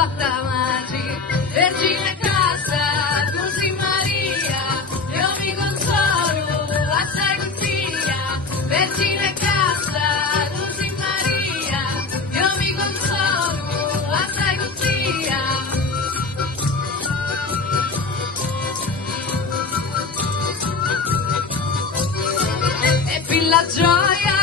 fatta magia, Vergine casa, così Maria, io mi consolo, assai consiglia, Vergine casa, così Maria, io mi consolo, assai consiglia. E la gioia